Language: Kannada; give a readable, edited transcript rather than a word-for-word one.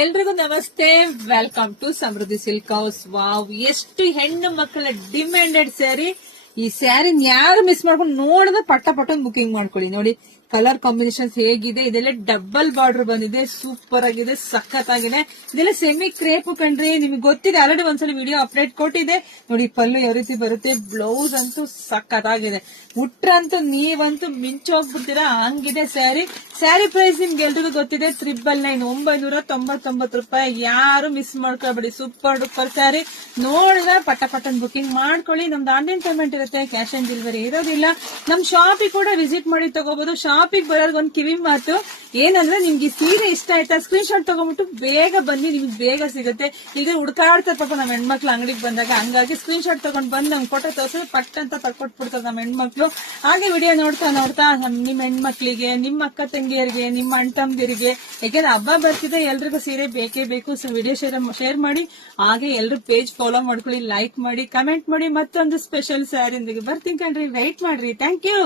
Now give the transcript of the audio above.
ಎಲ್ರಿಗೂ ನಮಸ್ತೆ. Welcome to Samruddhi silk house. Wow, ಎಷ್ಟು ಹೆಣ್ಣು ಮಕ್ಕಳ ಡಿಮ್ಯಾಂಡೆಡ್ ಸ್ಯಾರಿ. ಈ ಸ್ಯಾರಿ ಯಾರು ಮಿಸ್ ಮಾಡ್ಕೊಂಡು ನೋಡಿದ್ರೆ ಪಟ್ಟ ಬುಕಿಂಗ್ ಮಾಡ್ಕೊಳ್ಳಿ. ನೋಡಿ ಕಲರ್ ಕಾಂಬಿನೇಷನ್ ಹೇಗಿದೆ. ಇದೆಲ್ಲ ಡಬಲ್ ಬಾರ್ಡರ್ ಬಂದಿದೆ, ಸೂಪರ್ ಆಗಿದೆ, ಸಖತ್ ಆಗಿದೆ. ಇದೆಲ್ಲ ಸೆಮಿ ಕ್ರೇಪ್ ಕಣ್ರಿ, ನಿಮ್ಗೆ ಗೊತ್ತಿದೆ, ಆಲ್ರೆಡಿ ಒಂದ್ಸಲ ವಿಡಿಯೋ ಅಪ್ಡೇಟ್ ಕೊಟ್ಟಿದೆ. ನೋಡಿ ಪಲ್ಲು ಯಾವ ರೀತಿ ಬರುತ್ತೆ, ಬ್ಲೌಸ್ ಅಂತೂ ಸಖತ್ ಆಗಿದೆ. ಉಟ್ರಂತೂ ನೀವಂತೂ ಮಿಂಚೋಗ್ಬಿಡ್ತೀರಾ, ಹಂಗಿದೆ ಸ್ಯಾರಿ. ಸ್ಯಾರಿ ಪ್ರೈಸ್ ನಿಮ್ಗೆ ಎಲ್ರಿಗೂ ಗೊತ್ತಿದೆ, 999 999 ರೂಪಾಯಿ. ಯಾರು ಮಿಸ್ ಮಾಡ್ಕೊಬೇಡಿ, ಸೂಪರ್ ಡೂಪರ್ ಸ್ಯಾರಿ. ನೋಡಿದ್ರೆ ಪಟ್ಟನ್ ಬುಕಿಂಗ್ ಮಾಡ್ಕೊಳ್ಳಿ. ನಮ್ದು ಆನ್ಲೈನ್ ಪೇಮೆಂಟ್ ಇರುತ್ತೆ, ಕ್ಯಾಶ್ ಆನ್ ಡೆಲಿವರಿ ಇರೋದಿಲ್ಲ. ನಮ್ ಶಾಪಿಗೆ ಕೂಡ ವಿಸಿಟ್ ಮಾಡಿ ತಗೋಬಹುದು. ಶಾಪಿಗೆ ಬರೋರ್ಗೆ ಒಂದು ಕಿವಿ ಮಾತು ಏನಂದ್ರೆ, ನಿಮ್ಗೆ ಸೀರೆ ಇಷ್ಟ ಆಯ್ತಾ ಸ್ಕ್ರೀನ್ ಶಾಟ್ ತಗೊಂಡ್ಬಿಟ್ಟು ಬೇಗ ಬನ್ನಿ, ನಿಮ್ಗೆ ಬೇಗ ಸಿಗುತ್ತೆ. ಈಗ ಹುಡ್ಕಾಡ್ತಾರೆ ಪಾಪ ನಮ್ಮ ಹೆಣ್ಮಕ್ಳು ಅಂಗಡಿಗೆ ಬಂದಾಗ, ಹಂಗಾಗಿ ಸ್ಕ್ರೀನ್ ಶಾಟ್ ತಗೊಂಡ್ ಬಂದು ನಮ್ಗೆ ಫೋಟೋ ತೋರಿಸಿದ್ರೆ ಪಟ್ ಅಂತ ತಕ್ಕೊಟ್ಬಿಡ್ತಾರೆ ನಮ್ಮ ಹೆಣ್ಮಕ್ಳು. ಹಾಗೆ ವಿಡಿಯೋ ನೋಡ್ತಾ ನಿಮ್ ಹೆಣ್ಮಕ್ಳಿಗೆ, ನಿಮ್ಮ ಅಕ್ಕ ತಂಗಿಯರಿಗೆ, ನಿಮ್ಮ ಅಣ್ಣ ತಮ್ಮದಿರಿಗೆ, ಯಾಕೆಂದ್ರೆ ಹಬ್ಬ ಬರ್ತಿದೆ, ಎಲ್ರಿಗೂ ಸೀರೆ ಬೇಕೇ ಬೇಕು. ಸೊ ವಿಡಿಯೋ ಶೇರ್ ಮಾಡಿ. ಹಾಗೆ ಎಲ್ರು ಪೇಜ್ ಫಾಲೋ ಮಾಡ್ಕೊಳ್ಳಿ, ಲೈಕ್ ಮಾಡಿ, ಕಮೆಂಟ್ ಮಾಡಿ. ಮತ್ತೊಂದು ಸ್ಪೆಷಲ್ ಸ್ಯಾರಿ ಬರ್ತೀನಿ ಕಣ್ರಿ, ವೆಯ್ಟ್ ಮಾಡ್ರಿ. Thank you.